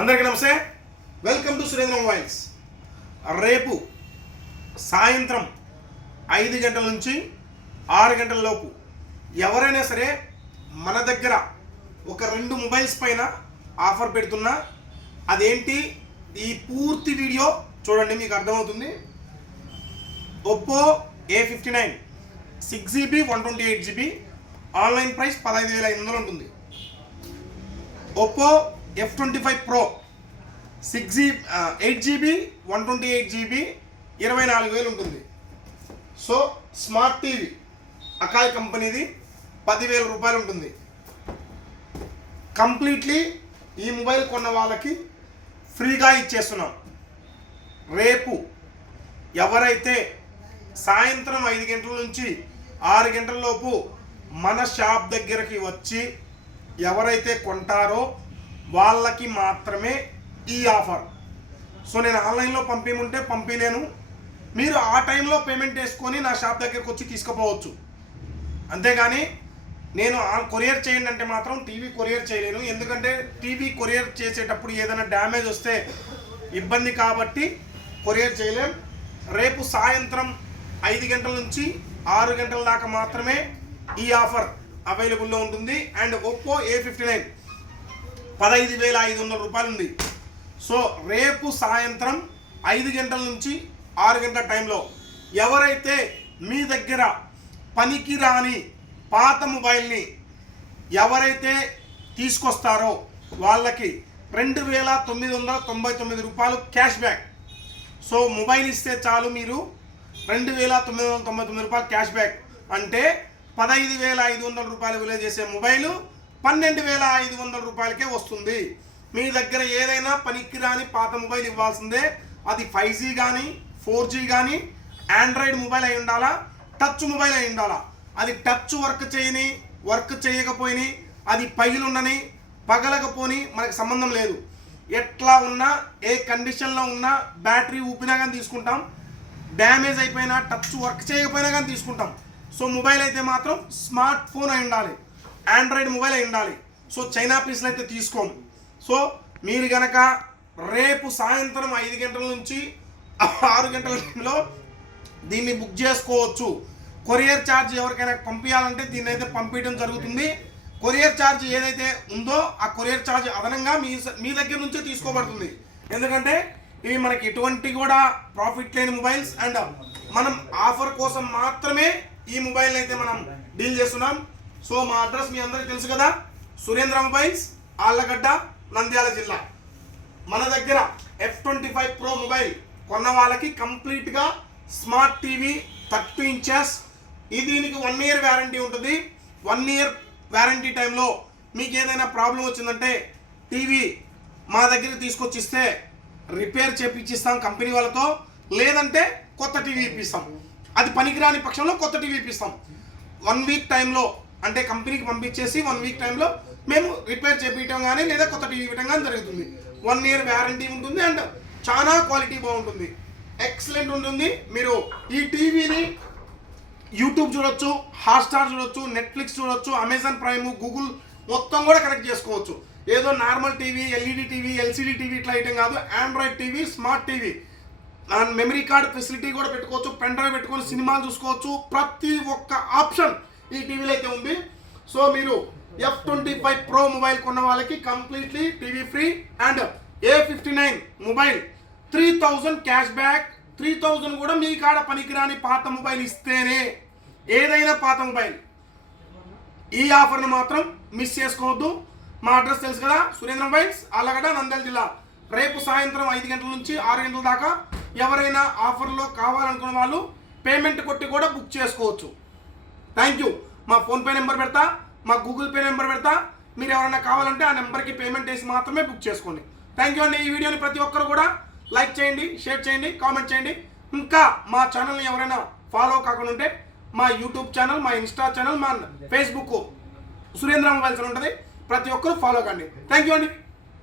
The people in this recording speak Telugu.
అందరికీ నమస్తే. వెల్కమ్ టు సురేంద్ర మొబైల్స్ రేపు సాయంత్రం ఐదు గంటల నుంచి ఆరు గంటల లోపు ఎవరైనా సరే మన దగ్గర ఒక రెండు మొబైల్స్ పైన ఆఫర్ పెడుతున్నా అదేంటి? ఈ పూర్తి వీడియో చూడండి మీకు అర్థమవుతుంది. Oppo A fifty nine six GB one twenty eight GB online price పదహైదు వేల ఐదు వందలు ఉంటుంది. Oppo F twenty five pro six G eight GB one twenty eight GB ఇరవై నాలుగు వేలు ఉంటుంది. సో స్మార్ట్ టీవీ అకాయ్ కంపెనీది పదివేల రూపాయలు ఉంటుంది. కంప్లీట్లీ ఈ మొబైల్ కొన్న వాళ్ళకి ఫ్రీగా ఇచ్చేస్తున్నాం. రేపు ఎవరైతే సాయంత్రం ఐదు గంటల నుంచి ఆరు గంటల లోపు మన షాప్ దగ్గరికి వచ్చి ఎవరైతే కొంటారో వాళ్ళకి మాత్రమే ఈ ఆఫర్. సో నేను ఆన్లైన్లో పంపిముంటే పంపిలేను. మీరు ఆ టైంలో పేమెంట్ వేసుకొని నా షాప్ దగ్గరకు వచ్చి తీసుకుపోవచ్చు. అంతేగాని నేను ఆ కొరియర్ చేయండి అంటే మాత్రం టీవీ కొరియర్ చేయలేను. ఎందుకంటే టీవీ కొరియర్ చేసేటప్పుడు ఏదైనా డ్యామేజ్ వస్తే ఇబ్బంది కాబట్టి కొరియర్ చేయలేం రేపు సాయంత్రం ఐదు గంటల నుంచి ఆరు గంటల దాకా మాత్రమే ఈ ఆఫర్ అవైలబుల్లో ఉంటుంది. And Oppo A fifty nine పదహైదు వేల ఐదు వందల రూపాయలు ఉంది సో రేపు సాయంత్రం ఐదు గంటల నుంచి ఆరు గంటల టైంలో ఎవరైతే మీ దగ్గర పనికి రాని పాత మొబైల్ని ఎవరైతే తీసుకొస్తారో వాళ్ళకి రెండు వేల తొమ్మిది వందల తొంభై తొమ్మిది రూపాయలు క్యాష్ బ్యాక్. సో మొబైల్ ఇస్తే చాలు మీరు రెండు వేల తొమ్మిది వందల తొంభై తొమ్మిది రూపాయలు క్యాష్ బ్యాక్. అంటే పదహైదు వేల ఐదు వందల రూపాయలు విలువ చేసే మొబైల్ పన్నెండు వేల ఐదు వందల రూపాయలకే వస్తుంది. మీ దగ్గర ఏదైనా పనికిరాని పాత మొబైల్ ఇవ్వాల్సిందే. అది ఫైవ్ జీ కానీ ఫోర్ జీ కానీ ఆండ్రాయిడ్ మొబైల్ అయి ఉండాలా? టచ్ మొబైల్ అయి ఉండాలా? అది టచ్ వర్క్ చేయని వర్క్ చేయకపోయిని అది పగిలుండని పగలకపోని మనకు సంబంధం లేదు. ఎట్లా ఉన్నా ఏ కండిషన్లో ఉన్నా బ్యాటరీ ఊపినా కానీ తీసుకుంటాం. డ్యామేజ్ అయిపోయినా టచ్ వర్క్ చేయకపోయినా కానీ తీసుకుంటాం. సో మొబైల్ అయితే మాత్రం స్మార్ట్ ఫోన్ అయి ఉండాలి. ఆండ్రాయిడ్ మొబైల్ అయి ఉండాలి. సో చైనా పీస్లు అయితే తీసుకోము. సో మీరు గనక రేపు సాయంత్రం ఐదు గంటల నుంచి ఆరు గంటల టైంలో దీన్ని బుక్ చేసుకోవచ్చు. కొరియర్ ఛార్జ్ ఎవరికైనా పంపించాలంటే దీన్ని అయితే పంపించడం జరుగుతుంది. కొరియర్ ఛార్జ్ ఏదైతే ఉందో ఆ కొరియర్ ఛార్జ్ అదనంగా మీ మీ దగ్గర నుంచే తీసుకోబడుతుంది. ఎందుకంటే ఇవి మనకి ఎటువంటి కూడా ప్రాఫిట్ లేని మొబైల్స్ అండ్ మనం ఆఫర్ కోసం మాత్రమే ఈ మొబైల్ అయితే మనం డీల్ చేస్తున్నాం. సో మా అడ్రస్ మీ అందరికీ తెలుసు కదా? సురేంద్ర మొబైల్స్ ఆళ్ళగడ్డ నంద్యాల జిల్లా. మన దగ్గర F twenty five pro mobile కొన్న వాళ్ళకి కంప్లీట్గా స్మార్ట్ టీవీ థర్టీ ఇంచెస్. ఇది దీనికి వన్ ఇయర్ వ్యారంటీ ఉంటుంది. వన్ ఇయర్ వ్యారంటీ టైంలో మీకు ఏదైనా ప్రాబ్లం వచ్చిందంటే టీవీ మా దగ్గర తీసుకొచ్చి ఇస్తే రిపేర్ చేపించిస్తాం కంపెనీ వాళ్ళతో. లేదంటే కొత్త టీవీ ఇప్పిస్తాం. అది పనికిరాని పక్షంలో కొత్త టీవీ ఇప్పిస్తాం. వన్ వీక్ టైంలో అంటే కంపెనీకి పంపించేసి వన్ వీక్ టైంలో మేము రిపేర్ చేపించడం కానీ లేదా కొత్త టీవీ ఇవ్వడం కానీ జరుగుతుంది. వన్ ఇయర్ వ్యారంటీ ఉంటుంది అండ్ చాలా క్వాలిటీ బాగుంటుంది. ఎక్సలెంట్ ఉంటుంది. మీరు ఈ టీవీని యూట్యూబ్ చూడొచ్చు హాట్స్టార్ చూడొచ్చు నెట్ఫ్లిక్స్ చూడొచ్చు అమెజాన్ ప్రైమ్ గూగుల్ మొత్తం కూడా కనెక్ట్ చేసుకోవచ్చు. ఏదో normal TV LED TV LCD TV ఇట్లా ఐటమ్ కాదు. Android TV smart TV. And memory card facility కూడా పెట్టుకోవచ్చు పెన్ డ్రైవ్ పెట్టుకొని సినిమాలు చూసుకోవచ్చు. ప్రతి ఒక్క ఆప్షన్ ఈ టీవీలో అయితే ఉంది. సో మీరు F twenty five pro mobile కొన్న వాళ్ళకి completely TV free and A fifty nine mobile three thousand cash back three thousand కూడా మీ కాడ పనికిరాని పాత మొబైల్ ఇస్తేనే ఏదైనా పాత మొబైల్ ఈ ఆఫర్ను మాత్రం మిస్ చేసుకోవద్దు. మా అడ్రస్ తెలుసు కదా సురేంద్ర మొబైల్స్ అలాగడ నంద్యాల జిల్లా. రేపు సాయంత్రం ఐదు గంటల నుంచి ఆరు గంటల దాకా ఎవరైనా ఆఫర్లో కావాలనుకున్న వాళ్ళు పేమెంట్ కొట్టి కూడా బుక్ చేసుకోవచ్చు. థ్యాంక్ యూ మా ఫోన్పే నెంబర్ పెడతా మా గూగుల్ పే నెంబర్ పెడతా. మీరు ఎవరైనా కావాలంటే ఆ నెంబర్కి పేమెంట్ వేసి మాత్రమే బుక్ చేసుకోండి. థ్యాంక్ యూ అండి ఈ వీడియోని ప్రతి ఒక్కరు కూడా లైక్ చేయండి షేర్ చేయండి కామెంట్ చేయండి. ఇంకా మా ఛానల్ని ఎవరైనా ఫాలో కాకుండా ఉంటే మా యూట్యూబ్ ఛానల్ మా ఇన్స్టా ఛానల్ మా ఫేస్బుక్ సురేంద్ర మొబైల్స్ ఉంటుంది. ప్రతి ఒక్కరు ఫాలో కండి. థ్యాంక్ యూ అండి.